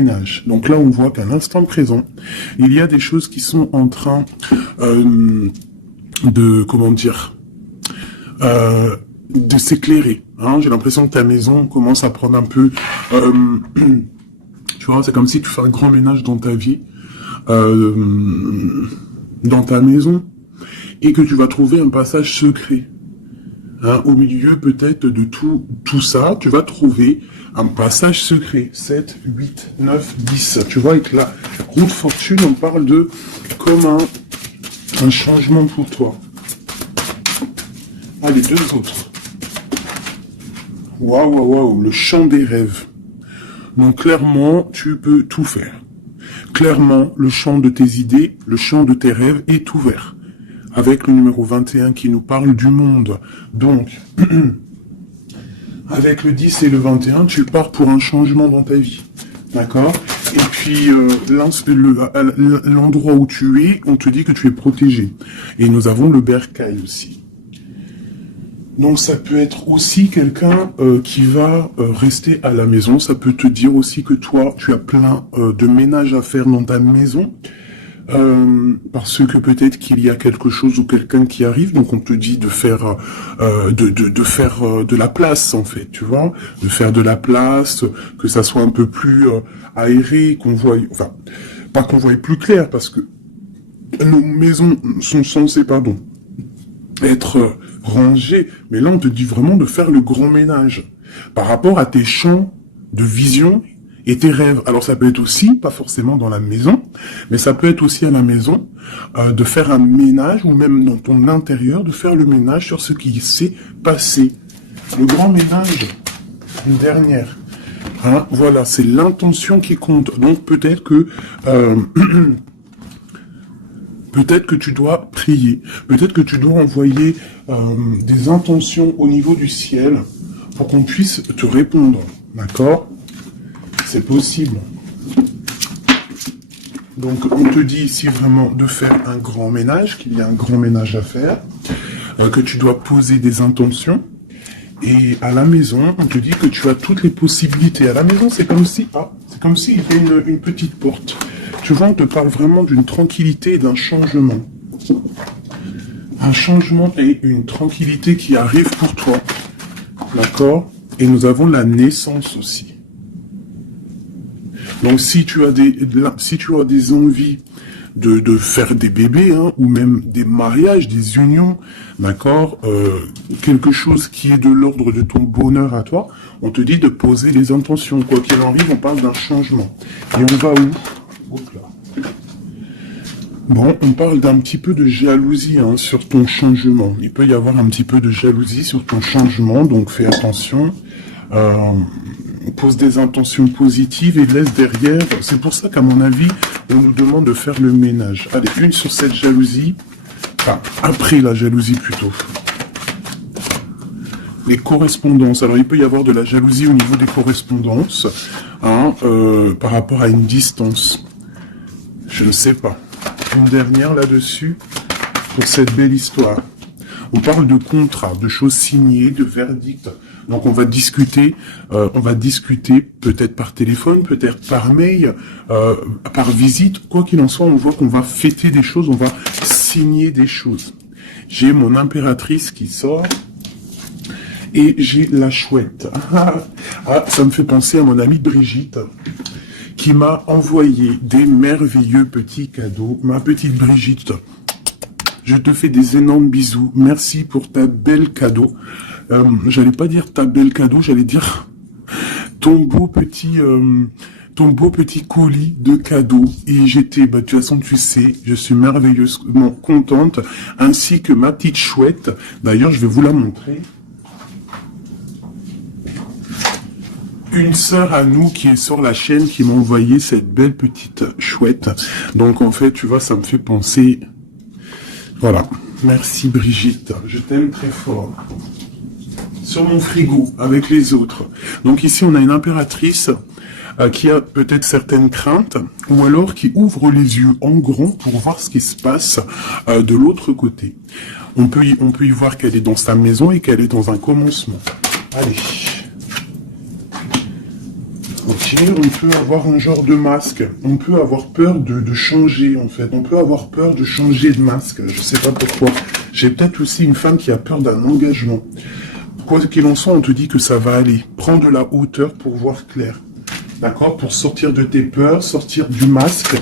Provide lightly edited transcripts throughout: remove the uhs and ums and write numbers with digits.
ménage. Donc là, on voit qu'à l'instant présent, il y a des choses qui sont en train de, comment dire, de s'éclairer. Hein. J'ai l'impression que ta maison commence à prendre un peu... tu vois, c'est comme si tu fais un grand ménage dans ta vie, dans ta maison, et que tu vas trouver un passage secret. Hein, au milieu peut-être de tout ça, tu vas trouver un passage secret. 7, 8, 9, 10. Tu vois, avec la roue de fortune, on parle de comme un changement pour toi. Ah, les deux autres. Waouh, waouh, waouh, le chant des rêves. Donc clairement, tu peux tout faire. Clairement, le champ de tes idées, le champ de tes rêves est ouvert. Avec le numéro 21 qui nous parle du monde. Donc, avec le 10 et le 21, tu pars pour un changement dans ta vie. D'accord? Et puis, l'endroit où tu es, on te dit que tu es protégé. Et nous avons le bercail aussi. Donc, ça peut être aussi quelqu'un qui va rester à la maison. Ça peut te dire aussi que toi, tu as plein de ménage à faire dans ta maison. Parce que peut-être qu'il y a quelque chose ou quelqu'un qui arrive, donc on te dit de faire de la place en fait, tu vois, de faire de la place, que ça soit un peu plus aéré, qu'on voit, enfin, pas qu'on voie plus clair, parce que nos maisons sont censées, être rangées, mais là on te dit vraiment de faire le grand ménage par rapport à tes champs de vision et tes rêves. Alors ça peut être aussi, pas forcément dans la maison, mais ça peut être aussi à la maison, de faire un ménage, ou même dans ton intérieur, de faire le ménage sur ce qui s'est passé. Le grand ménage, une dernière. Hein, voilà, c'est l'intention qui compte. Donc peut-être que... peut-être que tu dois prier. Peut-être que tu dois envoyer des intentions au niveau du ciel pour qu'on puisse te répondre. D'accord ? C'est possible. Donc, on te dit ici vraiment de faire un grand ménage, qu'il y a un grand ménage à faire, que tu dois poser des intentions. Et à la maison, on te dit que tu as toutes les possibilités. À la maison, c'est comme si, il y a une petite porte. Tu vois, on te parle vraiment d'une tranquillité et d'un changement. Un changement et une tranquillité qui arrive pour toi. D'accord ? Et nous avons la naissance aussi. Donc si tu as des envies de faire des bébés, hein, ou même des mariages, des unions, d'accord, quelque chose qui est de l'ordre de ton bonheur à toi, on te dit de poser les intentions. Quoi qu'il arrive, on parle d'un changement. Et on va où? Hop là. Bon, on parle d'un petit peu de jalousie hein, sur ton changement. Il peut y avoir un petit peu de jalousie sur ton changement, donc fais attention. Pose des intentions positives et laisse derrière. C'est pour ça qu'à mon avis, on nous demande de faire le ménage. Allez, une sur cette jalousie. Enfin, après la jalousie plutôt. Les correspondances. Alors, il peut y avoir de la jalousie au niveau des correspondances, hein, par rapport à une distance. Je ne sais pas. Une dernière là-dessus, pour cette belle histoire. On parle de contrat, de choses signées, de verdicts. Donc on va discuter peut-être par téléphone, peut-être par mail, par visite. Quoi qu'il en soit, on voit qu'on va fêter des choses, on va signer des choses. J'ai mon impératrice qui sort et j'ai la chouette. Ça me fait penser à mon amie Brigitte qui m'a envoyé des merveilleux petits cadeaux. Ma petite Brigitte, je te fais des énormes bisous. Merci pour ta belle cadeau. J'allais pas dire ta belle cadeau, j'allais dire ton beau petit colis de cadeaux. Et j'étais, de toute façon, tu sais, je suis merveilleusement contente, ainsi que ma petite chouette. D'ailleurs, je vais vous la montrer. Une sœur à nous qui est sur la chaîne qui m'a envoyé cette belle petite chouette. Donc, en fait, tu vois, ça me fait penser... Voilà. Merci Brigitte. Je t'aime très fort. Sur mon frigo, avec les autres. Donc ici, on a une impératrice qui a peut-être certaines craintes, ou alors qui ouvre les yeux en grand pour voir ce qui se passe de l'autre côté. On peut y voir qu'elle est dans sa maison et qu'elle est dans un commencement. Allez. Ok. on peut avoir un genre de masque. On peut avoir peur de changer, en fait. On peut avoir peur de changer de masque. Je sais pas pourquoi. J'ai peut-être aussi une femme qui a peur d'un engagement. Quoi qu'il en soit, on te dit que ça va aller. Prends de la hauteur pour voir clair. D'accord? Pour sortir de tes peurs, sortir du masque.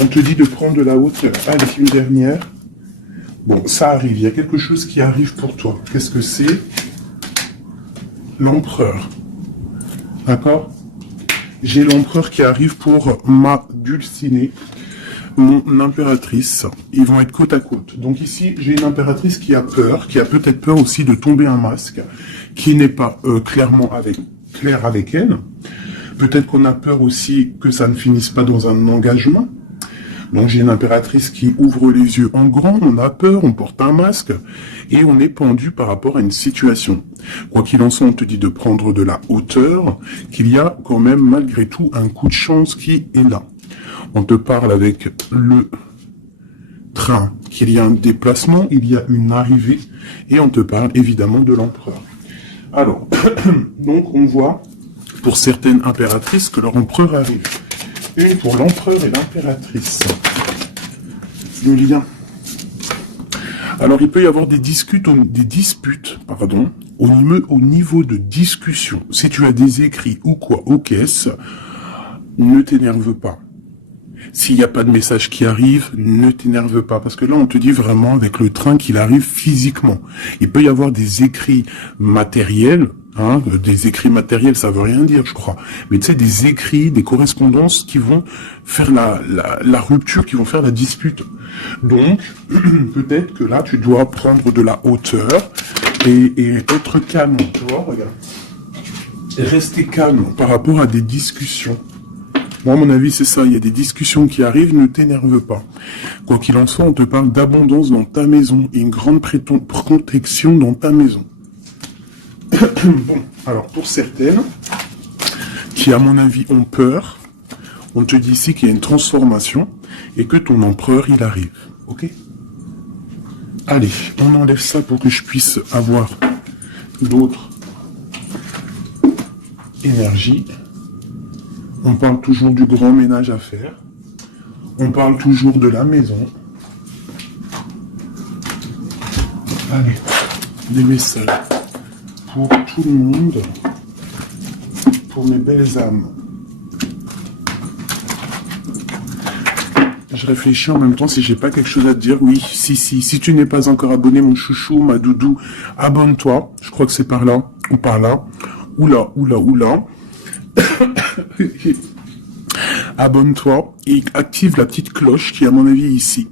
On te dit de prendre de la hauteur. Allez, une dernière. Bon, ça arrive. Il y a quelque chose qui arrive pour toi. Qu'est-ce que c'est? L'empereur. D'accord? J'ai l'empereur qui arrive pour ma dulcinée, mon impératrice. Ils vont être côte à côte. Donc ici, j'ai une impératrice qui a peur, qui a peut-être peur aussi de tomber un masque, qui n'est pas clairement clair avec elle. Peut-être qu'on a peur aussi que ça ne finisse pas dans un engagement. Donc j'ai une impératrice qui ouvre les yeux en grand, on a peur, on porte un masque, et on est pendu par rapport à une situation. Quoi qu'il en soit, on te dit de prendre de la hauteur, qu'il y a quand même malgré tout un coup de chance qui est là. On te parle avec le train, qu'il y a un déplacement, il y a une arrivée, et on te parle évidemment de l'empereur. Alors, donc on voit pour certaines impératrices que leur empereur arrive. Une pour l'empereur et l'impératrice. Le lien. Alors, il peut y avoir des disputes, au niveau de discussion. Si tu as des écrits ou quoi aux caisses, ne t'énerve pas. S'il n'y a pas de message qui arrive, ne t'énerve pas. Parce que là, on te dit vraiment avec le train qu'il arrive physiquement. Il peut y avoir des écrits matériels. Hein, des écrits matériels, ça veut rien dire, je crois. Mais tu sais, des écrits, des correspondances qui vont faire la rupture, qui vont faire la dispute. Donc, peut-être que là, tu dois prendre de la hauteur et être calme, tu vois, regarde. Et rester calme par rapport à des discussions. Moi, à mon avis, c'est ça. Il y a des discussions qui arrivent, ne t'énerve pas. Quoi qu'il en soit, on te parle d'abondance dans ta maison et une grande protection dans ta maison. Bon, alors pour certaines, qui à mon avis ont peur, on te dit ici qu'il y a une transformation et que ton empereur, il arrive. Ok? Allez, on enlève ça pour que je puisse avoir d'autres énergies. On parle toujours du grand ménage à faire. On parle toujours de la maison. Allez, des messages. Pour tout le monde, pour mes belles âmes. Je réfléchis en même temps si j'ai pas quelque chose à te dire. Oui, si tu n'es pas encore abonné, mon chouchou, ma doudou, abonne-toi. Je crois que c'est par là, ou par là. Oula. Abonne-toi et active la petite cloche qui est à mon avis ici.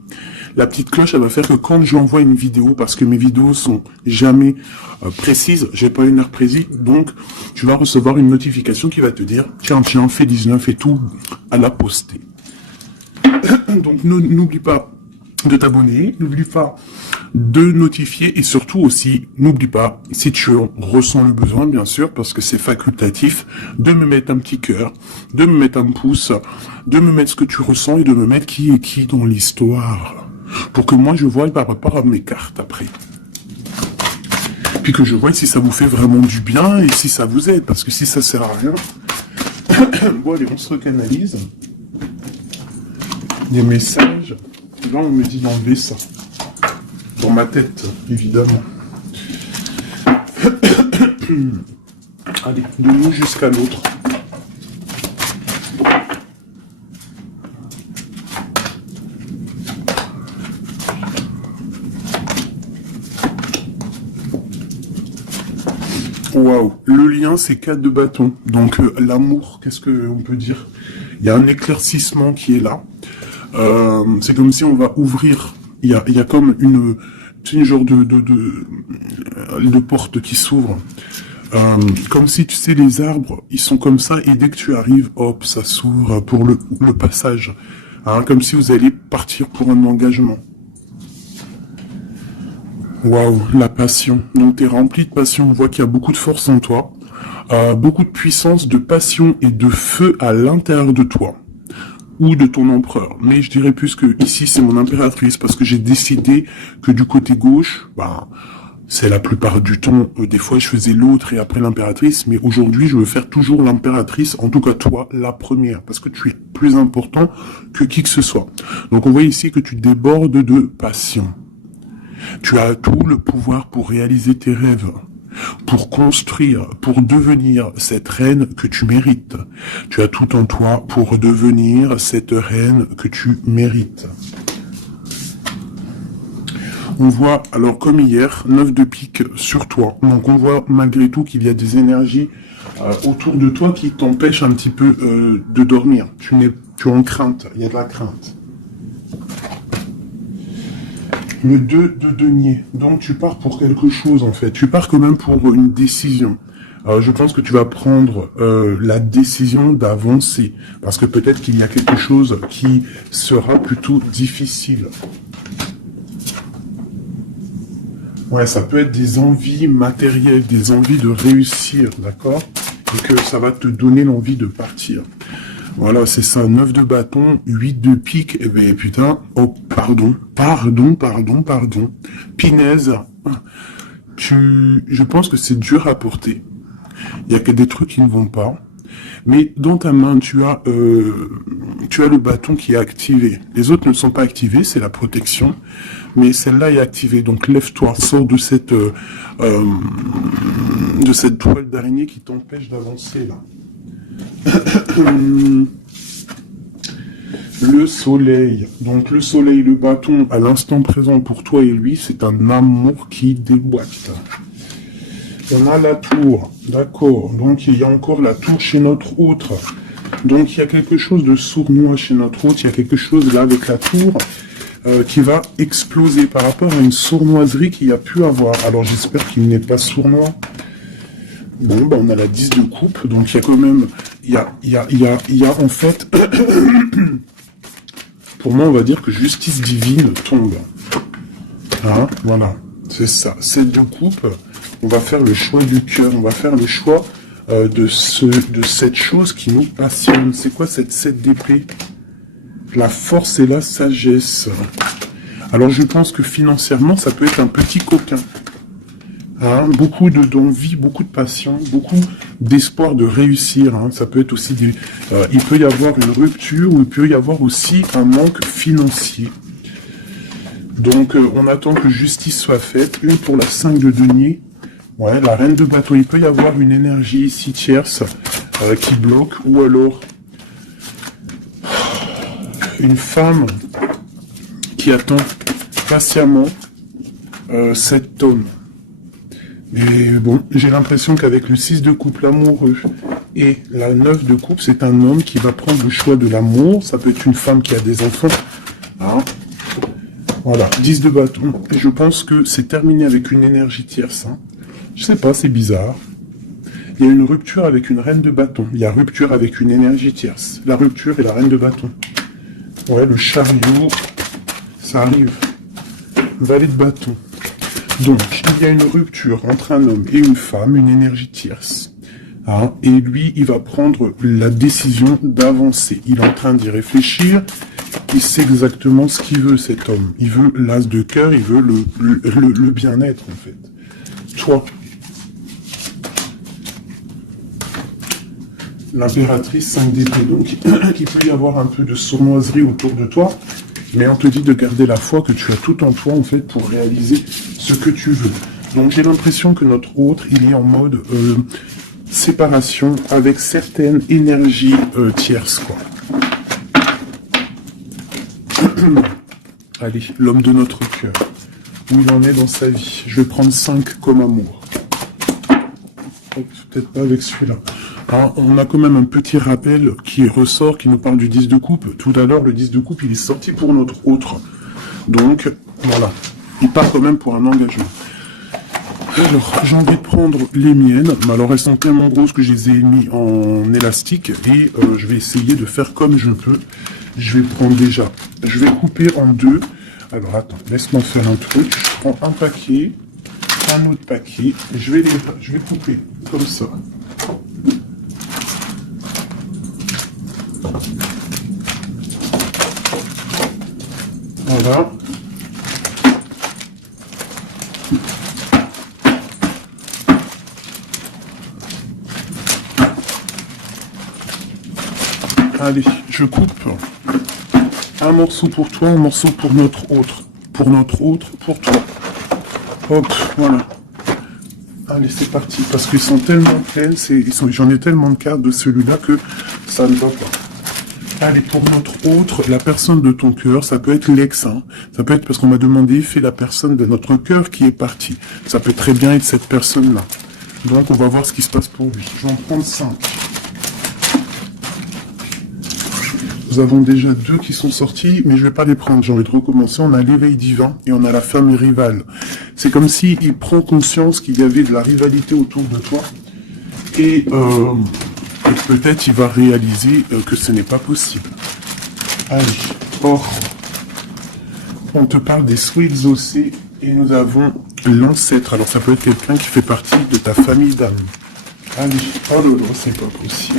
La petite cloche, elle va faire que quand j'envoie une vidéo, parce que mes vidéos sont jamais précises, j'ai pas une heure précise, donc tu vas recevoir une notification qui va te dire tiens, fais 19 et tout à la poster. Donc n'oublie pas de t'abonner, n'oublie pas de notifier et surtout aussi, n'oublie pas, si tu ressens le besoin, bien sûr, parce que c'est facultatif, de me mettre un petit cœur, de me mettre un pouce, de me mettre ce que tu ressens et de me mettre qui est qui dans l'histoire. Pour que moi je voie par rapport à mes cartes après. Puis que je vois si ça vous fait vraiment du bien et si ça vous aide. Parce que si ça sert à rien... Bon allez, on se recanalise. Des messages. Là on me dit d'enlever ça. Dans ma tête, évidemment. Allez, de nous jusqu'à l'autre. Waouh, le lien c'est 4 de bâton. Donc l'amour, qu'est-ce qu'on peut dire? Il y a un éclaircissement qui est là. C'est comme si on va ouvrir. Il y a comme une genre de porte qui s'ouvre. Comme si tu sais les arbres, ils sont comme ça et dès que tu arrives, hop, ça s'ouvre pour le passage. Hein, comme si vous alliez partir pour un engagement. Waouh, la passion. Donc tu es rempli de passion, on voit qu'il y a beaucoup de force en toi, beaucoup de puissance, de passion et de feu à l'intérieur de toi, ou de ton empereur. Mais je dirais plus que ici c'est mon impératrice, parce que j'ai décidé que du côté gauche, C'est la plupart du temps, des fois je faisais l'autre et après l'impératrice, mais aujourd'hui je veux faire toujours l'impératrice, en tout cas toi, la première, parce que tu es plus important que qui que ce soit. Donc on voit ici que tu débordes de passion. Tu as tout le pouvoir pour réaliser tes rêves, pour construire, pour devenir cette reine que tu mérites. Tu as tout en toi pour devenir cette reine que tu mérites. On voit, alors comme hier, 9 de pique sur toi. Donc on voit malgré tout qu'il y a des énergies autour de toi qui t'empêchent un petit peu de dormir. Tu es en crainte, il y a de la crainte. Le 2 de denier. Donc tu pars pour quelque chose en fait. Tu pars quand même pour une décision. Je pense que tu vas prendre la décision d'avancer. Parce que peut-être qu'il y a quelque chose qui sera plutôt difficile. Ouais, ça peut être des envies matérielles, des envies de réussir, d'accord? Et que ça va te donner l'envie de partir. Voilà, c'est ça, 9 de bâton, 8 de pique, et ben putain, oh, pardon. Pinaise, je pense que c'est dur à porter. Il y a que des trucs qui ne vont pas. Mais dans ta main, tu as le bâton qui est activé. Les autres ne sont pas activés, c'est la protection. Mais celle-là est activée. Donc lève-toi, sors de cette toile d'araignée qui t'empêche d'avancer là. Le soleil. Donc le soleil, le bâton, à l'instant présent pour toi et lui, c'est un amour qui déboîte. On a la tour, d'accord. Donc il y a encore la tour chez notre autre. Donc il y a quelque chose de sournois chez notre autre. Il y a quelque chose là avec la tour qui va exploser par rapport à une sournoiserie qu'il y a pu avoir. Alors j'espère qu'il n'est pas sournois. Bon, ben on a la 10 de coupe. Donc il y a quand même... Il y a en fait... Pour moi, on va dire que justice divine tombe. Hein, voilà, c'est ça. 7 de coupe. On va faire le choix du cœur, on va faire le choix de cette chose qui nous passionne. C'est quoi cette 7 d'épée? La force et la sagesse. Alors je pense que financièrement, ça peut être un petit coquin. Hein, beaucoup d'envie, beaucoup de passion, beaucoup d'espoir de réussir. Hein. Ça peut être aussi il peut y avoir une rupture ou il peut y avoir aussi un manque financier. Donc on attend que justice soit faite. Une pour la 5 de denier. Ouais, la reine de bateau, il peut y avoir une énergie ici tierce qui bloque, ou alors une femme qui attend patiemment cet homme. Et bon, j'ai l'impression qu'avec le 6 de coupe, l'amoureux, et la 9 de coupe, c'est un homme qui va prendre le choix de l'amour. Ça peut être une femme qui a des enfants. Hein, voilà, 10 de bâton. Et je pense que c'est terminé avec une énergie tierce. Hein. Je sais pas, c'est bizarre. Il y a une rupture avec une reine de bâton. Il y a rupture avec une énergie tierce. La rupture et la reine de bâton. Ouais, le chariot, ça arrive. Valet de bâton. Donc, il y a une rupture entre un homme et une femme, une énergie tierce. Hein, et lui, il va prendre la décision d'avancer. Il est en train d'y réfléchir. Il sait exactement ce qu'il veut, cet homme. Il veut l'as de cœur, il veut le bien-être, en fait. Toi, l'impératrice 5 d'épée, donc il peut y avoir un peu de sournoiserie autour de toi, mais on te dit de garder la foi, que tu as tout en toi, en fait, pour réaliser ce que tu veux. Donc j'ai l'impression que notre autre, il est en mode séparation avec certaines énergies tierces, quoi. Allez, l'homme de notre cœur. Où il en est dans sa vie. Je vais prendre 5 comme amour. Peut-être pas avec celui-là. Alors, on a quand même un petit rappel qui ressort, qui nous parle du 10 de coupe. Tout à l'heure, le 10 de coupe, il est sorti pour notre autre. Donc, voilà. Il part quand même pour un engagement. Alors, j'ai envie de prendre les miennes. Mais alors, elles sont tellement grosses que je les ai mis en élastique. Et je vais essayer de faire comme je peux. Je vais prendre déjà... Je vais couper en deux. Alors, attends, laisse-moi faire un truc. Je prends un paquet, un autre paquet. Je vais couper comme ça. Voilà. Allez, je coupe. Un morceau pour toi, un morceau pour notre autre. Pour notre autre, pour toi. Hop, voilà. Allez, c'est parti. Parce qu'ils sont tellement pleins, j'en ai tellement de cartes de celui-là que ça ne va pas. Allez, pour notre autre, la personne de ton cœur, ça peut être l'ex. Hein. Ça peut être parce qu'on m'a demandé, fais la personne de notre cœur qui est partie. Ça peut très bien être cette personne-là. Donc, on va voir ce qui se passe pour lui. Je vais en prendre 5. Nous avons déjà 2 qui sont sortis, mais je vais pas les prendre. J'ai envie de recommencer. On a l'éveil divin et on a la femme rivale. C'est comme si il prend conscience qu'il y avait de la rivalité autour de toi. Et peut-être il va réaliser que ce n'est pas possible. Allez, or, on te parle des souhaits exaucés et nous avons l'ancêtre. Alors ça peut être quelqu'un qui fait partie de ta famille d'âme. Allez, oh là là, c'est pas possible.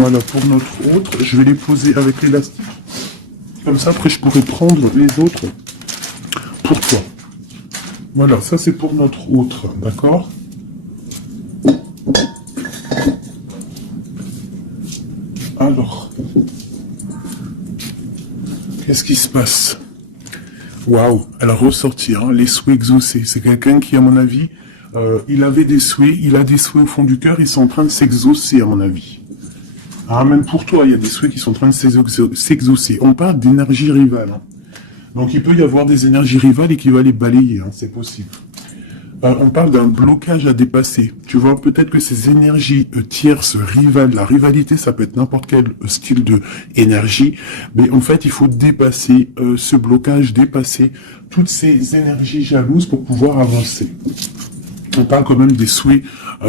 Voilà, pour notre autre, je vais les poser avec l'élastique. Comme ça, après, je pourrai prendre les autres pour toi. Voilà, ça c'est pour notre autre, d'accord? Alors, qu'est-ce qui se passe? Waouh, elle a ressorti, hein, les souhaits exaucés. C'est quelqu'un qui, à mon avis, il avait des souhaits, il a des souhaits au fond du cœur, ils sont en train de s'exaucer, à mon avis. Ah, même pour toi, il y a des souhaits qui sont en train de s'exaucer. On parle d'énergie rivale. Hein. Donc, il peut y avoir des énergies rivales et qui va les balayer, hein, c'est possible. On parle d'un blocage à dépasser. Tu vois, peut-être que ces énergies tierces, rivales, la rivalité, ça peut être n'importe quel style de énergie, mais en fait, il faut dépasser ce blocage, dépasser toutes ces énergies jalouses pour pouvoir avancer. On parle quand même des souhaits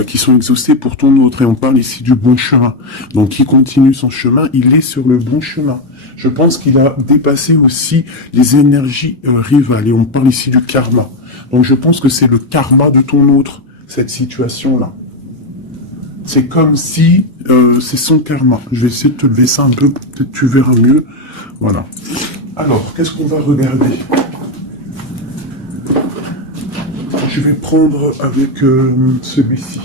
qui sont exaucés pour ton autre, et on parle ici du bon chemin. Donc, qui continue son chemin, il est sur le bon chemin. Je pense qu'il a dépassé aussi les énergies rivales, et on parle ici du karma. Donc, je pense que c'est le karma de ton autre, cette situation-là. C'est comme si c'est son karma. Je vais essayer de te lever ça un peu, peut-être tu verras mieux. Voilà. Alors, qu'est-ce qu'on va regarder ? Je vais prendre avec celui-ci.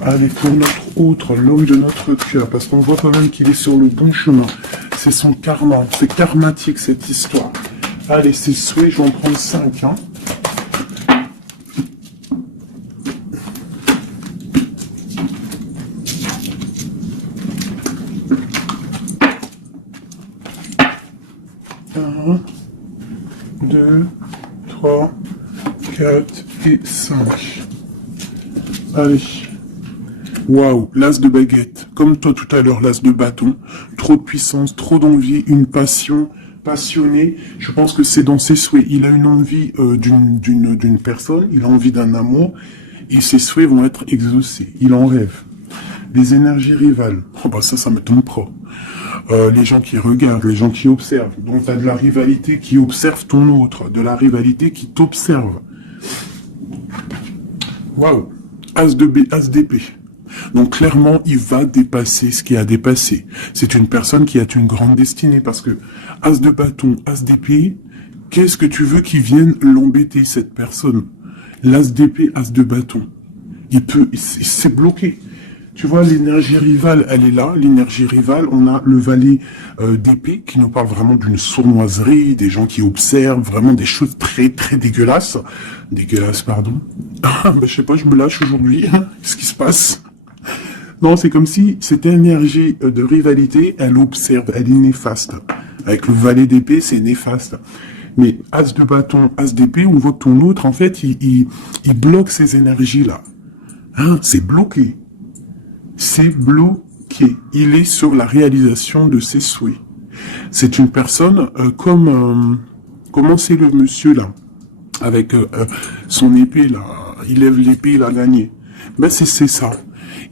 Allez, pour notre autre, l'homme de notre cœur, parce qu'on voit quand même qu'il est sur le bon chemin. C'est son karma, c'est karmatique cette histoire. Allez, c'est souhait, je vais en prendre 5. Hein. Un, 2, 3, 4 et 5. Allez. Waouh, l'as de baguette. Comme toi tout à l'heure, l'as de bâton. Trop de puissance, trop d'envie, une passion, passionné. Je pense que c'est dans ses souhaits. Il a une envie d'une personne, il a envie d'un amour, et ses souhaits vont être exaucés. Il en rêve. Les énergies rivales. Oh bah ça me tombe pas. Les gens qui regardent, les gens qui observent. Donc tu as de la rivalité qui observe ton autre, de la rivalité qui t'observe. Waouh, as d'épée. Donc clairement, il va dépasser ce qui a dépassé. C'est une personne qui a une grande destinée, parce que as de bâton, as d'épée, qu'est-ce que tu veux qu'il vienne l'embêter, cette personne? L'as d'épée, as de bâton. Il s'est bloqué. Tu vois, l'énergie rivale, elle est là. L'énergie rivale, on a le valet d'épée qui nous parle vraiment d'une sournoiserie, des gens qui observent vraiment des choses très, très dégueulasses. Dégueulasses, pardon. Je sais pas, je me lâche aujourd'hui. Qu'est-ce qui se passe? Non, c'est comme si cette énergie de rivalité, elle observe, elle est néfaste. Avec le valet d'épée, c'est néfaste. Mais as de bâton, as d'épée, on voit que ton autre, en fait, il bloque ces énergies-là. Hein, c'est bloqué. C'est bloqué. Il est sur la réalisation de ses souhaits. C'est une personne comment c'est le monsieur là, avec son épée là, il lève l'épée, il a gagné. Ben c'est ça.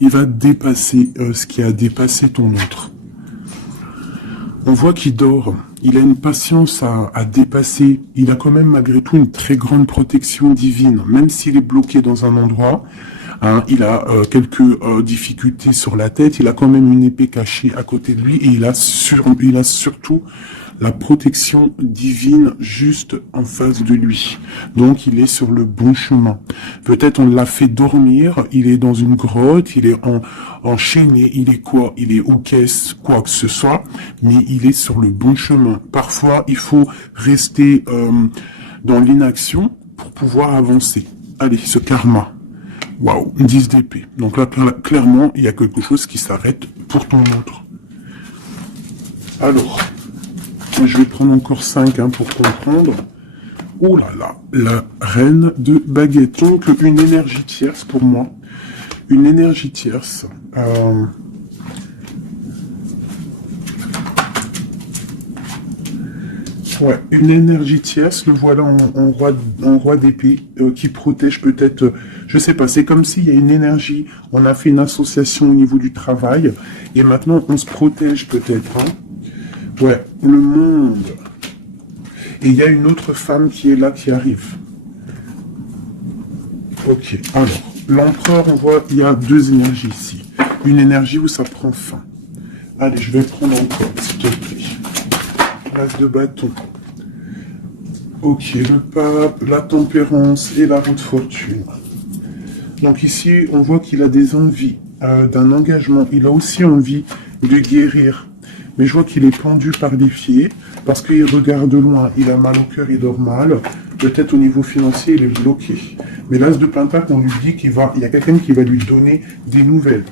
Il va dépasser ce qui a dépassé ton autre. On voit qu'il dort. Il a une patience à dépasser. Il a quand même malgré tout une très grande protection divine. Même s'il est bloqué dans un endroit, Hein, il a quelques difficultés sur la tête. Il a quand même une épée cachée à côté de lui. Et il a surtout la protection divine juste en face de lui. Donc, il est sur le bon chemin. Peut-être on l'a fait dormir, il est dans une grotte, il est enchaîné, il est quoi? Il est aux caisses, quoi que ce soit, mais il est sur le bon chemin. Parfois, il faut rester dans l'inaction pour pouvoir avancer. Allez, ce karma. Waouh, 10 d'épée. Donc là, clairement, il y a quelque chose qui s'arrête pour ton autre. Alors... je vais prendre encore 5 pour comprendre. Oh là là, la reine de baguette. Donc, une énergie tierce pour moi. Une énergie tierce. Ouais, une énergie tierce, le voilà en roi d'épée, qui protège peut-être, je sais pas, c'est comme s'il y a une énergie, on a fait une association au niveau du travail, et maintenant on se protège peut-être, hein. Ouais, le monde. Et il y a une autre femme qui est là, qui arrive. Ok, alors, l'empereur, on voit, il y a 2 énergies ici. Une énergie où ça prend fin. Allez, je vais prendre encore, s'il te plaît. L'as de bâton. Ok, le pape, la tempérance et la roue de fortune. Donc ici, on voit qu'il a des envies d'un engagement. Il a aussi envie de guérir. Mais je vois qu'il est pendu par des pieds, parce qu'il regarde loin, il a mal au cœur, il dort mal. Peut-être au niveau financier, il est bloqué. Mais l'as de pentacle, on lui dit qu'il y a quelqu'un qui va lui donner des nouvelles.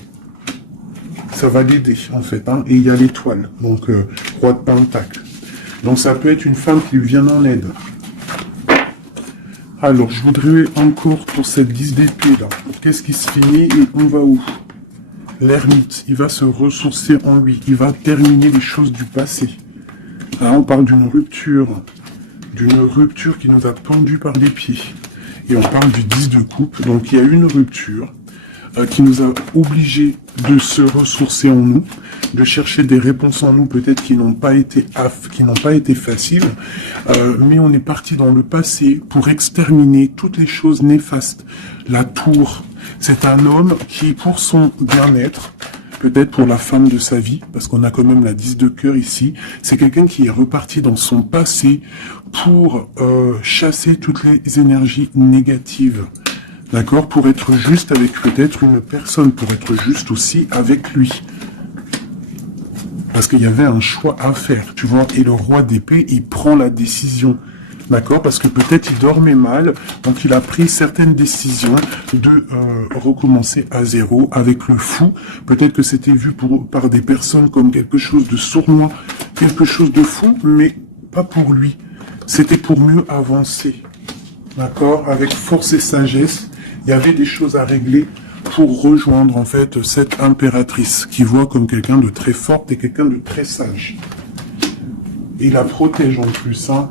Ça va l'aider, en fait. Hein. Et il y a l'étoile, donc roi de pentacle. Donc ça peut être une femme qui lui vient en aide. Alors, je voudrais encore, pour cette 10 d'épée, là, qu'est-ce qui se finit et on va où? L'ermite, il va se ressourcer en lui, il va terminer les choses du passé. Là, on parle d'une rupture qui nous a pendus par les pieds. Et on parle du 10 de coupe, donc il y a une rupture qui nous a obligés de se ressourcer en nous, de chercher des réponses en nous peut-être qui n'ont pas été faciles, mais on est parti dans le passé pour exterminer toutes les choses néfastes. La tour, c'est un homme qui, pour son bien-être, peut-être pour la femme de sa vie, parce qu'on a quand même la 10 de cœur ici, c'est quelqu'un qui est reparti dans son passé pour chasser toutes les énergies négatives. D'accord? Pour être juste avec peut-être une personne, pour être juste aussi avec lui. Parce qu'il y avait un choix à faire, tu vois. Et le roi d'épée, il prend la décision. D'accord? Parce que peut-être il dormait mal, donc il a pris certaines décisions de recommencer à zéro avec le fou. Peut-être que c'était vu par des personnes comme quelque chose de sournois, quelque chose de fou, mais pas pour lui. C'était pour mieux avancer. D'accord? Avec force et sagesse, il y avait des choses à régler pour rejoindre en fait cette impératrice qui voit comme quelqu'un de très forte et quelqu'un de très sage. Et la protège en plus, hein.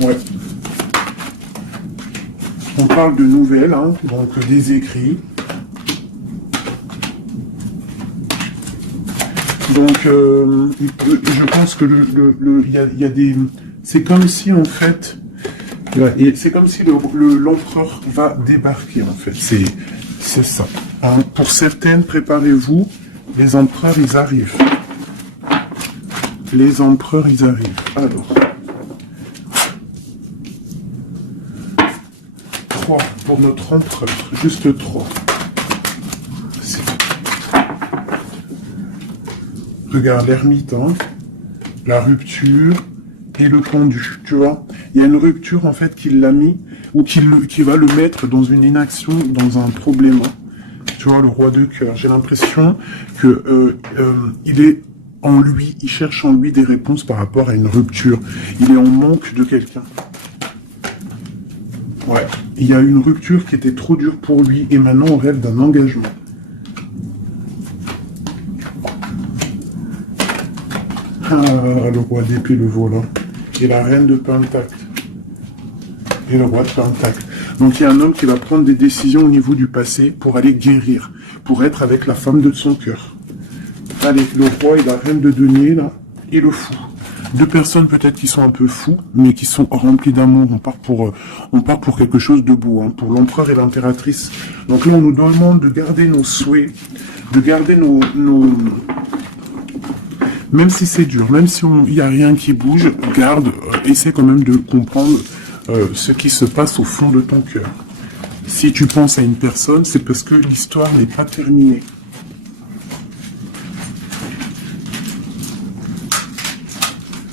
Ouais. On parle de nouvelles, hein, donc des écrits. Donc, je pense que il y a des... C'est comme si, en fait... Et c'est comme si l'empereur va débarquer, en fait. C'est ça. Hein, pour certaines, préparez-vous, les empereurs, ils arrivent. Les empereurs, ils arrivent. Alors... 3 pour notre empereur. Juste 3. Regarde, l'ermite, hein, la rupture et le pendu, tu vois. Il y a une rupture, en fait, qui l'a mis, ou qui va le mettre dans une inaction, dans un problème. Tu vois, le roi de cœur. J'ai l'impression que il est en lui, il cherche en lui des réponses par rapport à une rupture. Il est en manque de quelqu'un. Ouais, il y a une rupture qui était trop dure pour lui, et maintenant on rêve d'un engagement. Ah, le roi d'épée, le voilà. Et la reine de pentacle. Et le roi de pentacle. Donc il y a un homme qui va prendre des décisions au niveau du passé pour aller guérir, pour être avec la femme de son cœur. Allez, le roi et la reine de denier, là, et le fou. Deux personnes peut-être qui sont un peu fous, mais qui sont remplies d'amour. On part pour quelque chose de beau, hein, pour l'empereur et l'impératrice. Donc là, on nous demande de garder nos souhaits, de garder même si c'est dur, même si il n'y a rien qui bouge, garde, essaie quand même de comprendre ce qui se passe au fond de ton cœur. Si tu penses à une personne, c'est parce que l'histoire n'est pas terminée.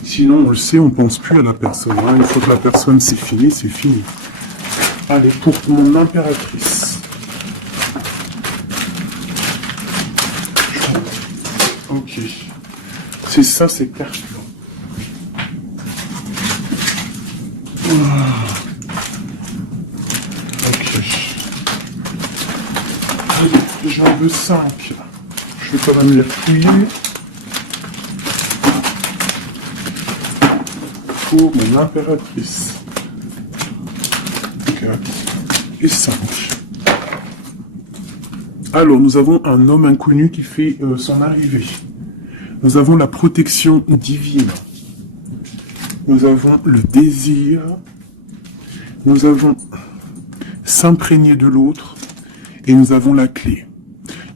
Sinon, on le sait, on pense plus à la personne. Hein. Une fois que la personne, c'est fini, c'est fini. Allez, pour mon impératrice. Ok. C'est ça, c'est carte. Ok. Allez, j'en veux 5. Je vais quand même les fouiller. Pour mon impératrice. 4 et 5. Alors, nous avons un homme inconnu qui fait son arrivée. Nous avons la protection divine. Nous avons le désir. Nous avons s'imprégner de l'autre. Et nous avons la clé.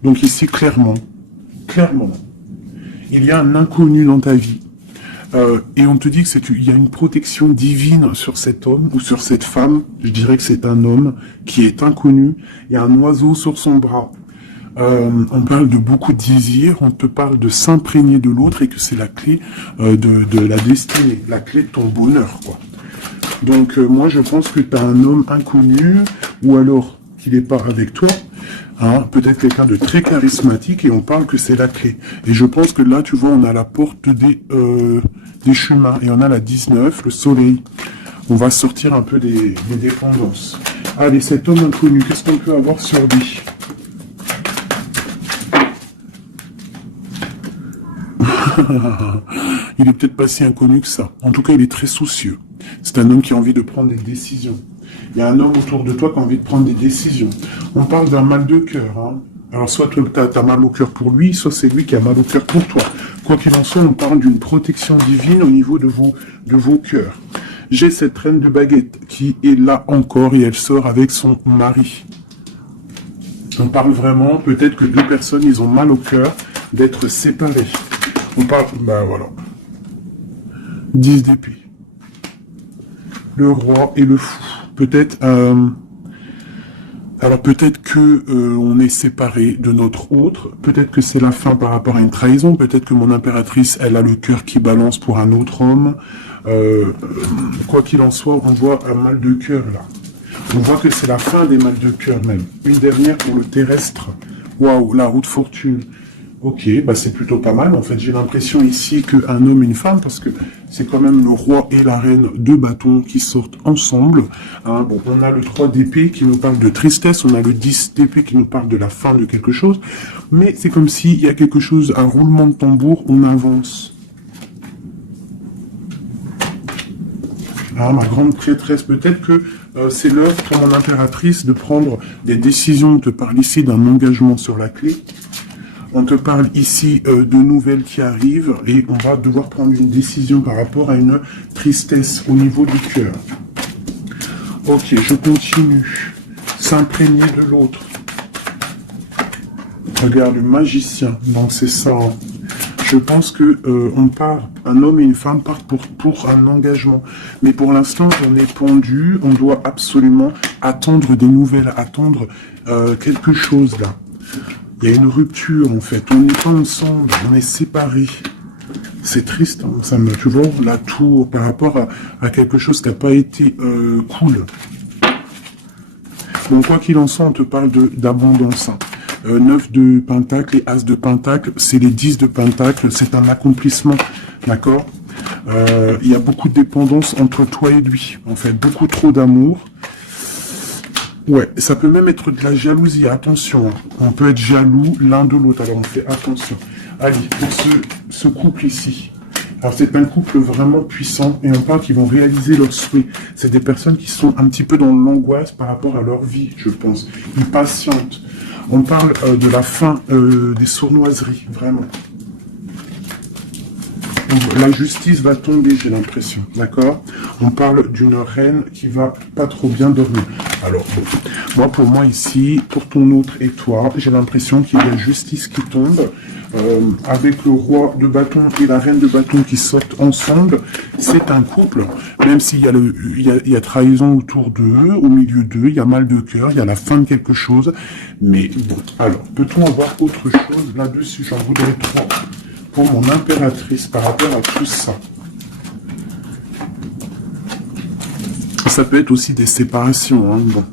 Donc ici, clairement, il y a un inconnu dans ta vie. Et on te dit qu'il y a une protection divine sur cet homme ou sur cette femme. Je dirais que c'est un homme qui est inconnu. Il y a un oiseau sur son bras. On parle de beaucoup de désirs. On te parle de s'imprégner de l'autre et que c'est la clé de la destinée, la clé de ton bonheur, quoi. Donc moi, je pense que tu as un homme inconnu ou alors qu'il n'est pas avec toi. Hein, peut-être quelqu'un de très charismatique et on parle que c'est la clé. Et je pense que là, tu vois, on a la porte des chemins et on a la 19, le soleil. On va sortir un peu des dépendances. Allez, cet homme inconnu, qu'est-ce qu'on peut avoir sur lui? Il est peut-être pas si inconnu que ça. En tout cas, il est très soucieux. C'est un homme qui a envie de prendre des décisions. Il y a un homme autour de toi qui a envie de prendre des décisions. On parle d'un mal de cœur. Hein. Alors, soit tu as mal au cœur pour lui, soit c'est lui qui a mal au cœur pour toi. Quoi qu'il en soit, on parle d'une protection divine au niveau de vos cœurs. J'ai cette reine de baguette qui est là encore et elle sort avec son mari. On parle vraiment, peut-être que deux personnes, ils ont mal au cœur d'être séparés. On parle, ben voilà. 10 d'épée. Le roi et le fou. Peut-être, alors peut-être que on est séparés de notre autre. Peut-être que c'est la fin par rapport à une trahison. Peut-être que mon impératrice, elle a le cœur qui balance pour un autre homme. Quoi qu'il en soit, on voit un mal de cœur là. On voit que c'est la fin des mal de cœur même. Une dernière pour le terrestre. Waouh, la route fortune. Ok, bah c'est plutôt pas mal. En fait, j'ai l'impression ici qu'un homme et une femme, parce que c'est quand même le roi et la reine, deux bâtons qui sortent ensemble. Hein, bon, on a le 3 d'épée qui nous parle de tristesse, on a le 10 d'épée qui nous parle de la fin de quelque chose. Mais c'est comme s'il y a quelque chose, un roulement de tambour, on avance. Ah, ma grande prêtresse, peut-être que c'est l'heure pour mon impératrice de prendre des décisions. On te parle ici d'un engagement sur la clé. On te parle ici de nouvelles qui arrivent et on va devoir prendre une décision par rapport à une tristesse au niveau du cœur. Ok, je continue. S'imprégner de l'autre. Regarde, le magicien. Donc c'est ça. Hein. Je pense que on part, un homme et une femme partent pour un engagement. Mais pour l'instant, on est pendu. On doit absolument attendre des nouvelles, attendre quelque chose là. Il y a une rupture, en fait. On n'est pas ensemble, on est séparés. C'est triste, hein. Ça me, tu vois, la tour par rapport à quelque chose qui n'a pas été cool. Donc, quoi qu'il en soit, on te parle d'abondance. Hein. 9 de pentacle et as de pentacle, c'est les 10 de pentacle, c'est un accomplissement, d'accord. Il y a beaucoup de dépendance entre toi et lui, en fait, beaucoup trop d'amour. Ouais, ça peut même être de la jalousie, attention. Hein. On peut être jaloux l'un de l'autre, alors on fait attention. Allez, pour ce couple ici. Alors c'est un couple vraiment puissant et on parle qu'ils vont réaliser leurs souhaits. C'est des personnes qui sont un petit peu dans l'angoisse par rapport à leur vie, je pense. Ils patientent. On parle de la fin des sournoiseries, vraiment. la justice va tomber, j'ai l'impression, d'accord? On parle d'une reine qui va pas trop bien dormir. Alors, bon, moi, pour moi ici, pour ton autre et toi, j'ai l'impression qu'il y a justice qui tombe, avec le roi de bâton et la reine de bâton qui sortent ensemble. C'est un couple, même s'il y a il y a trahison autour d'eux, au milieu d'eux, il y a mal de cœur, il y a la fin de quelque chose. Mais bon, alors, peut-on avoir autre chose là-dessus? J'en voudrais trois pour mon impératrice par rapport à tout ça. Ça peut être aussi des séparations, hein, bon.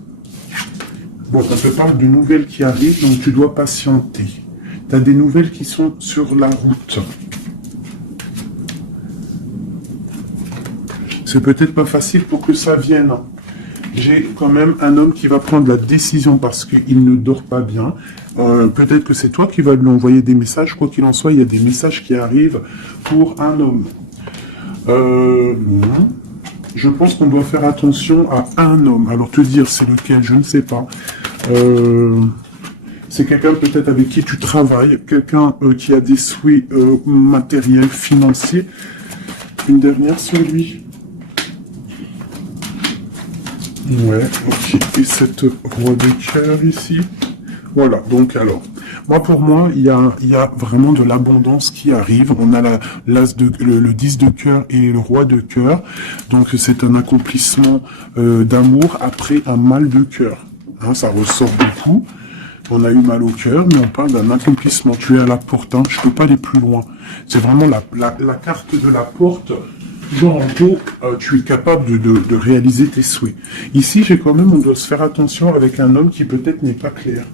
Bon, on te parle de nouvelles qui arrivent, donc tu dois patienter. Tu as des nouvelles qui sont sur la route. C'est peut-être pas facile pour que ça vienne. J'ai quand même un homme qui va prendre la décision parce qu'il ne dort pas bien. Peut-être que c'est toi qui vas lui envoyer des messages. Quoi qu'il en soit, il y a des messages qui arrivent pour un homme. Je pense qu'on doit faire attention à un homme. Alors te dire c'est lequel, je ne sais pas. C'est quelqu'un peut-être avec qui tu travailles, quelqu'un qui a des souhaits matériels, financiers. Une dernière sur lui. Ouais, ok. Et cette roi de cœur ici. Voilà, donc alors, pour moi, il y a vraiment de l'abondance qui arrive. On a le 10 de cœur et le roi de cœur. Donc c'est un accomplissement d'amour après un mal de cœur. Hein, ça ressort beaucoup. On a eu mal au cœur, mais on parle d'un accomplissement. Tu es à la porte, hein, je ne peux pas aller plus loin. C'est vraiment la carte de la porte. Genre, en gros, tu es capable de réaliser tes souhaits. Ici, on doit se faire attention avec un homme qui peut-être n'est pas clair.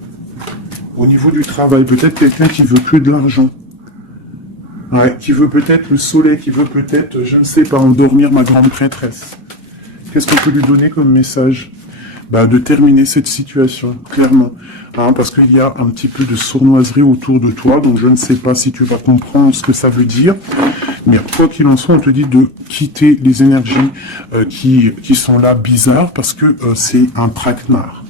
Au niveau du travail, peut-être quelqu'un qui veut que de l'argent. Ouais, qui veut peut-être le soleil, qui veut peut-être, je ne sais pas, endormir ma grande prêtresse. Qu'est-ce qu'on peut lui donner comme message? De terminer cette situation, clairement. Hein, parce qu'il y a un petit peu de sournoiserie autour de toi, donc je ne sais pas si tu vas comprendre ce que ça veut dire. Mais quoi qu'il en soit, on te dit de quitter les énergies qui sont là bizarres, parce que c'est un traquenard.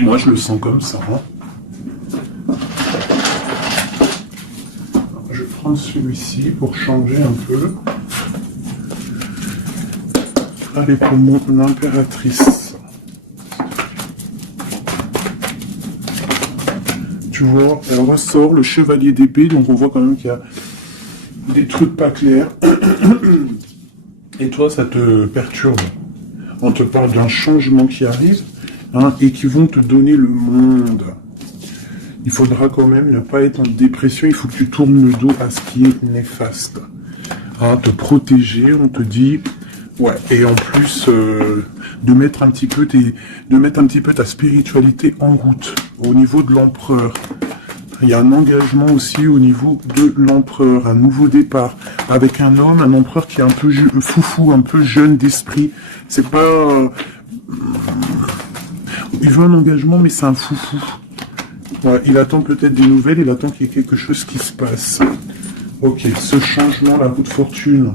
Moi, je le sens comme ça. Hein. Je vais prendre celui-ci pour changer un peu. Allez, pour mon impératrice. Tu vois, elle ressort le chevalier d'épée, donc on voit quand même qu'il y a des trucs pas clairs. Et toi, ça te perturbe. On te parle d'un changement qui arrive, hein, et qui vont te donner le monde. Il faudra quand même ne pas être en dépression, il faut que tu tournes le dos à ce qui est néfaste. Hein, te protéger, on te dit... Ouais, et en plus, de mettre un petit peu ta spiritualité en route, au niveau de l'empereur. Il y a un engagement aussi au niveau de l'empereur, un nouveau départ, avec un homme, un empereur qui est un peu foufou, un peu jeune d'esprit. C'est pas... il veut un engagement, mais c'est un foufou. Ouais, il attend peut-être des nouvelles, il attend qu'il y ait quelque chose qui se passe. Ok, ce changement, la roue de fortune.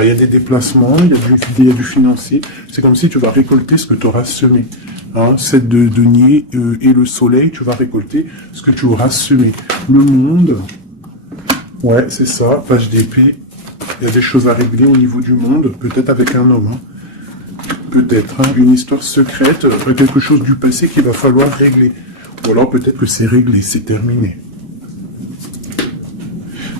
Il y a des déplacements, il y a du financier. C'est comme si tu vas récolter ce que tu auras semé. Hein, 7 de denier et le soleil, tu vas récolter ce que tu auras semé. Le monde, ouais, c'est ça, page d'épée. Il y a des choses à régler au niveau du monde, peut-être avec un homme. Hein. Peut-être, hein, une histoire secrète, quelque chose du passé qu'il va falloir régler. Ou alors peut-être que c'est réglé, c'est terminé.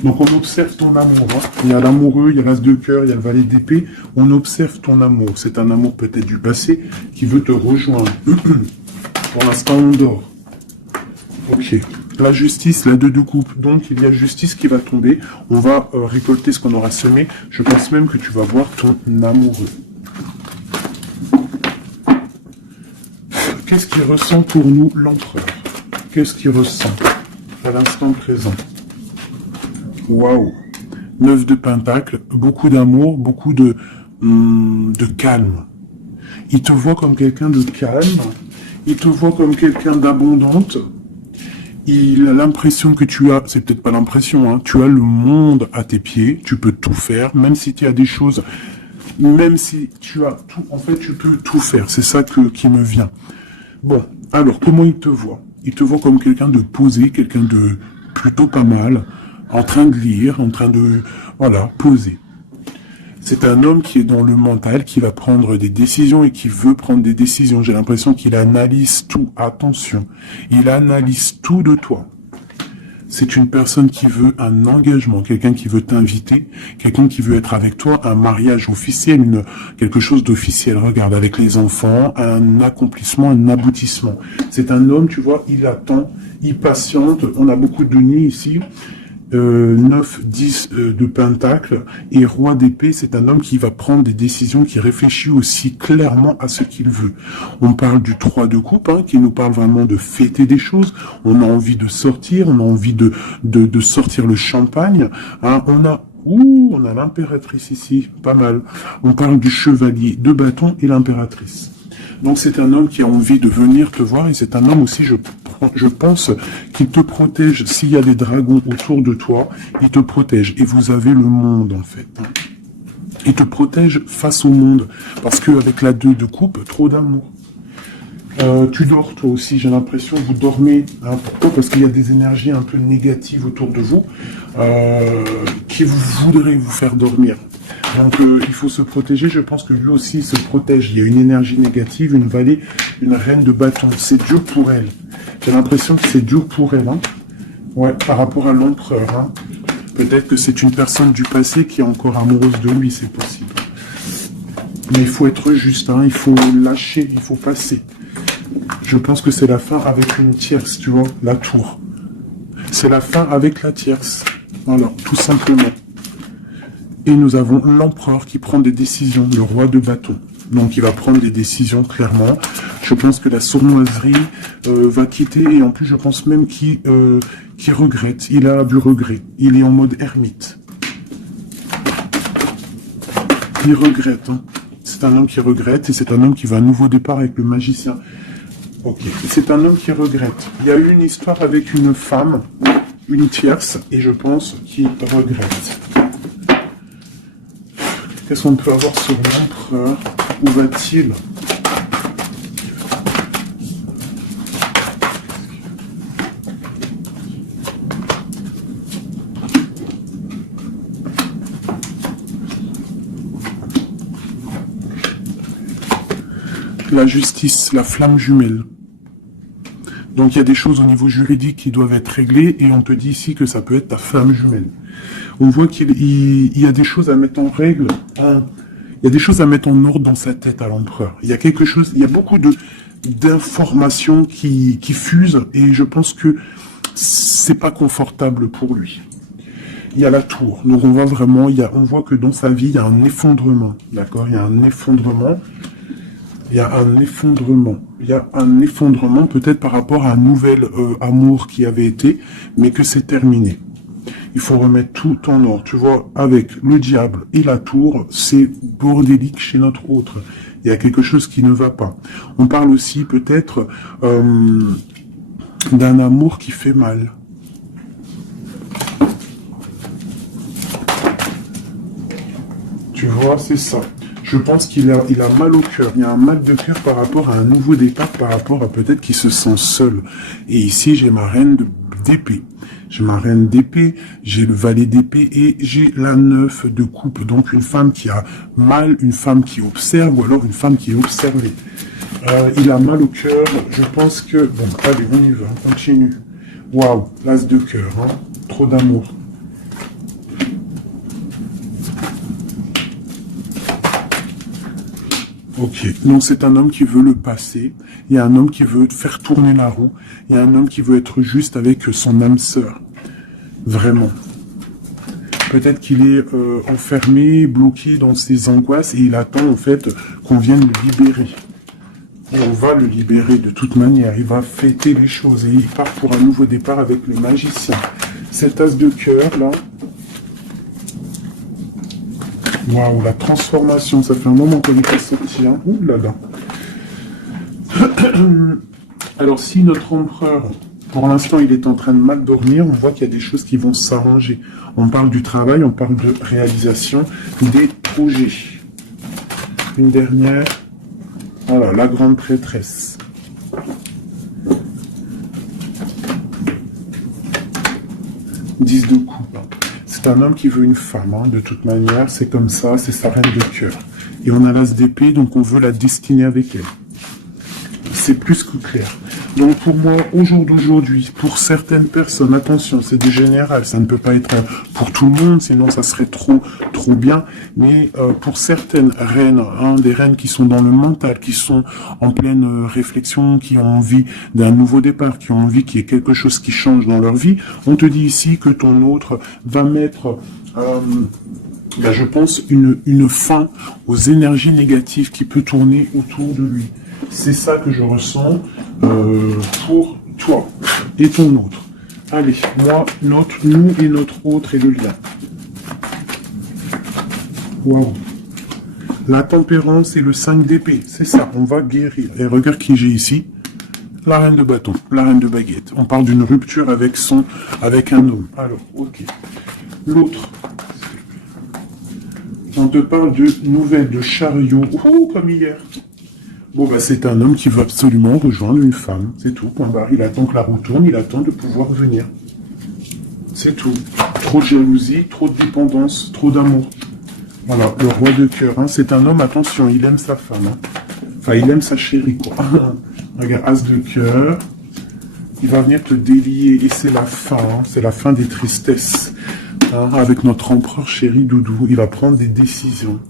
Donc on observe ton amour. Hein. Il y a l'amoureux, il y a l'as de cœur, il y a le valet d'épée. On observe ton amour. C'est un amour peut-être du passé qui veut te rejoindre. Pour l'instant, on dort. Ok. La justice, la 2 de coupe. Donc il y a justice qui va tomber. On va récolter ce qu'on aura semé. Je pense même que tu vas voir ton amoureux. Qu'est-ce qu'il ressent pour nous, l'empereur? Qu'est-ce qu'il ressent à l'instant présent? Waouh, 9 de pentacles, beaucoup d'amour, beaucoup de calme. Il te voit comme quelqu'un de calme, il te voit comme quelqu'un d'abondante. Il a l'impression que tu as, c'est peut-être pas l'impression, hein, tu as le monde à tes pieds, tu peux tout faire, même si tu as des choses, même si tu as tout, en fait tu peux tout faire, c'est ça qui me vient. Bon, alors comment il te voit? Il te voit comme quelqu'un de posé, quelqu'un de plutôt pas mal. en train de lire, en train de, voilà, poser. C'est un homme qui est dans le mental, qui va prendre des décisions et qui veut prendre des décisions. J'ai l'impression qu'il analyse tout. Attention, il analyse tout de toi. C'est une personne qui veut un engagement, quelqu'un qui veut t'inviter, quelqu'un qui veut être avec toi, un mariage officiel, quelque chose d'officiel. Regarde, avec les enfants, un accomplissement, un aboutissement. C'est un homme, tu vois, il attend, il patiente. On a beaucoup de nids ici. 9, 10 de pentacle et roi d'épée, c'est un homme qui va prendre des décisions, qui réfléchit aussi clairement à ce qu'il veut. On parle du 3 de coupe, hein, qui nous parle vraiment de fêter des choses. On a envie de sortir, on a envie de sortir le champagne. Hein. On a l'impératrice ici, pas mal. On parle du chevalier de bâton et l'impératrice. Donc c'est un homme qui a envie de venir te voir et c'est un homme aussi, je pense, qui te protège. S'il y a des dragons autour de toi, il te protège. Et vous avez le monde en fait. Il te protège face au monde. Parce qu'avec la 2 de coupe, trop d'amour. Tu dors toi aussi, j'ai l'impression, vous dormez. Hein, pourquoi? Parce qu'il y a des énergies un peu négatives autour de vous qui voudraient vous faire dormir. Donc il faut se protéger, je pense que lui aussi il se protège. Il y a une énergie négative, une vallée, une reine de bâton. C'est dur pour elle. J'ai l'impression que c'est dur pour elle. Hein. Ouais, par rapport à l'empereur. Hein. Peut-être que c'est une personne du passé qui est encore amoureuse de lui, c'est possible. Mais il faut être juste, hein, il faut lâcher, il faut passer. Je pense que c'est la fin avec une tierce, tu vois, la tour. C'est la fin avec la tierce. Voilà, tout simplement. Et nous avons l'empereur qui prend des décisions, le roi de bâton. Donc il va prendre des décisions clairement. Je pense que la sournoiserie va quitter et en plus je pense même qu'il regrette. Il a du regret. Il est en mode ermite. Il regrette. Hein. C'est un homme qui regrette et c'est un homme qui va à nouveau départ avec le magicien. Ok. C'est un homme qui regrette. Il y a eu une histoire avec une femme, une tierce, et je pense qu'il regrette. Qu'est-ce qu'on peut avoir sur l'empereur? Où va-t-il? La justice, la flamme jumelle. Donc il y a des choses au niveau juridique qui doivent être réglées et on te dit ici que ça peut être ta flamme jumelle. On voit qu'il y a des choses à mettre en règle, il y a des choses à mettre en ordre dans sa tête à l'empereur. Il y a quelque chose, il y a beaucoup d'informations qui fusent et je pense que c'est pas confortable pour lui. Il y a la tour, donc on voit vraiment, on voit que dans sa vie il y a un effondrement, d'accord? Il y a un effondrement. Il y a un effondrement peut-être par rapport à un nouvel amour qui avait été, mais que c'est terminé. Il faut remettre tout en ordre. Tu vois, avec le diable et la tour, c'est bordélique chez notre autre. Il y a quelque chose qui ne va pas. On parle aussi peut-être d'un amour qui fait mal. Tu vois, c'est ça. Je pense qu'il a mal au cœur. Il y a un mal de cœur par rapport à un nouveau départ, par rapport à peut-être qu'il se sent seul. Et ici, j'ai ma reine d'épée. J'ai ma reine d'épée, j'ai le valet d'épée et j'ai la 9 de coupe. Donc une femme qui a mal, une femme qui observe ou alors une femme qui est observée. Il a mal au cœur. Je pense que... Bon, allez, on y va, on continue. Waouh, l'as de cœur, hein. Trop d'amour. Ok, donc c'est un homme qui veut le passé, il y a un homme qui veut faire tourner la roue, il y a un homme qui veut être juste avec son âme sœur. Vraiment. Peut-être qu'il est enfermé, bloqué dans ses angoisses et il attend en fait qu'on vienne le libérer. Et on va le libérer de toute manière, il va fêter les choses et il part pour un nouveau départ avec le magicien. Cet as de cœur là... Waouh, la transformation, ça fait un moment qu'on est pas sorti, hein. Ouh là là. Alors, si notre empereur, pour l'instant, il est en train de mal dormir, on voit qu'il y a des choses qui vont s'arranger. On parle du travail, on parle de réalisation, des projets. Une dernière. Voilà, la grande prêtresse. « 10 de coupe. c'est un homme qui veut une femme, hein. De toute manière, c'est comme ça, c'est sa reine de cœur. Et on a l'as d'épée, donc on veut la destiner avec elle. C'est plus que clair. Donc pour moi, au jour d'aujourd'hui, pour certaines personnes, attention, c'est du général, ça ne peut pas être pour tout le monde, sinon ça serait trop bien. Mais pour certaines reines, hein, des reines qui sont dans le mental, qui sont en pleine réflexion, qui ont envie d'un nouveau départ, qui ont envie qu'il y ait quelque chose qui change dans leur vie, on te dit ici que ton autre va mettre... je pense une fin aux énergies négatives qui peut tourner autour de lui. C'est ça que je ressens pour toi et ton autre. Allez, moi, nous et notre autre et le lien. Waouh. La tempérance et le 5 d'épée, c'est ça, on va guérir. Et regarde qui j'ai ici. La reine de bâton, la reine de baguette. On parle d'une rupture avec un homme. Alors, ok. L'autre. On te parle de nouvelles de chariot. Ouh, comme hier. Bon, c'est un homme qui veut absolument rejoindre une femme. C'est tout, point barre. Il attend que la roue tourne, il attend de pouvoir venir. C'est tout. Trop de jalousie, trop de dépendance, trop d'amour. Voilà, le roi de cœur. Hein. C'est un homme, attention, il aime sa femme. Hein. Enfin, il aime sa chérie, quoi. Regarde, as de cœur. Il va venir te délier et c'est la fin. Hein. C'est la fin des tristesses. Hein. Avec notre empereur chéri Doudou, il va prendre des décisions.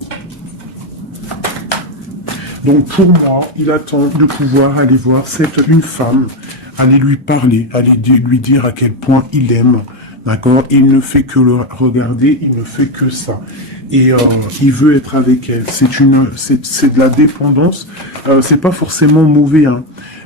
Donc pour moi, il attend de pouvoir aller voir une femme, aller lui parler, aller lui dire à quel point il aime, d'accord? Il ne fait que le regarder, il ne fait que ça. Et il veut être avec elle. C'est de la dépendance. C'est pas forcément mauvais, hein,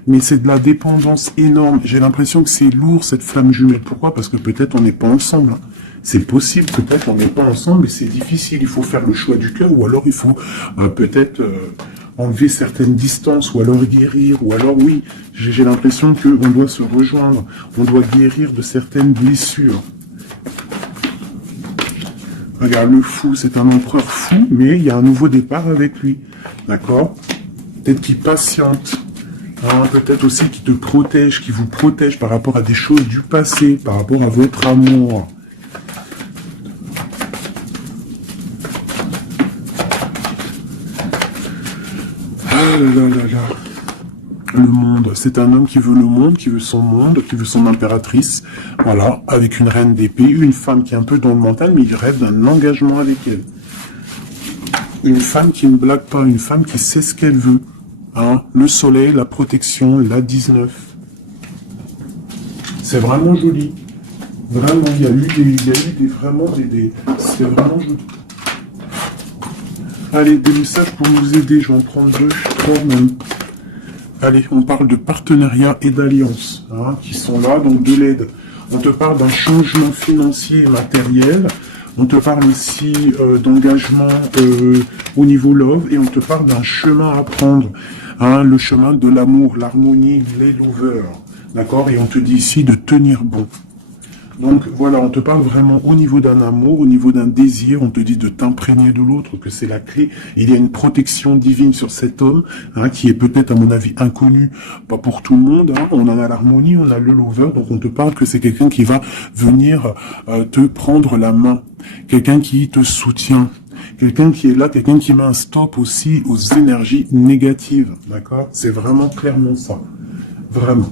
mais c'est de la dépendance énorme. J'ai l'impression que c'est lourd cette flamme jumelle. Pourquoi? Parce que peut-être on n'est pas ensemble. Hein. C'est possible, peut-être on n'est pas ensemble, mais c'est difficile. Il faut faire le choix du cœur, ou alors il faut peut-être enlever certaines distances, ou alors guérir, ou alors oui, j'ai l'impression qu'on doit se rejoindre, on doit guérir de certaines blessures. Regarde, le fou, c'est un empereur fou, mais il y a un nouveau départ avec lui, d'accord? Peut-être qu'il patiente, hein, peut-être aussi qu'il te protège, qu'il vous protège par rapport à des choses du passé, par rapport à votre amour. Ah là là là là. Le monde, c'est un homme qui veut le monde, qui veut son monde, qui veut son impératrice. Voilà, avec une reine d'épée, une femme qui est un peu dans le mental, mais il rêve d'un engagement avec elle. Une femme qui ne blague pas, une femme qui sait ce qu'elle veut. Hein, le soleil, la protection, la 19. C'est vraiment joli. Vraiment, il y a eu des c'est vraiment joli. Allez, des messages pour nous aider, je vais en prendre 2, 3 même. Allez, on parle de partenariat et d'alliance, hein, qui sont là, donc de l'aide. On te parle d'un changement financier et matériel. On te parle aussi d'engagement au niveau love. Et on te parle d'un chemin à prendre. Hein, le chemin de l'amour, l'harmonie, les lovers. D'accord? Et on te dit ici de tenir bon. Donc voilà, on te parle vraiment au niveau d'un amour, au niveau d'un désir, on te dit de t'imprégner de l'autre, que c'est la clé. Il y a une protection divine sur cet homme, hein, qui est peut-être à mon avis inconnu, pas pour tout le monde. Hein. On en a l'harmonie, on a le lover, donc on te parle que c'est quelqu'un qui va venir te prendre la main, quelqu'un qui te soutient. Quelqu'un qui est là, quelqu'un qui met un stop aussi aux énergies négatives, d'accord? C'est vraiment clairement ça, vraiment.